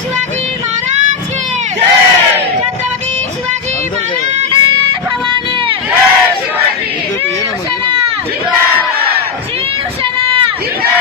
शिवाजी महाराज की। छत्रपती शिवाजी महाराज भवानी शिवाजी। शिवसेना। शिवसेना।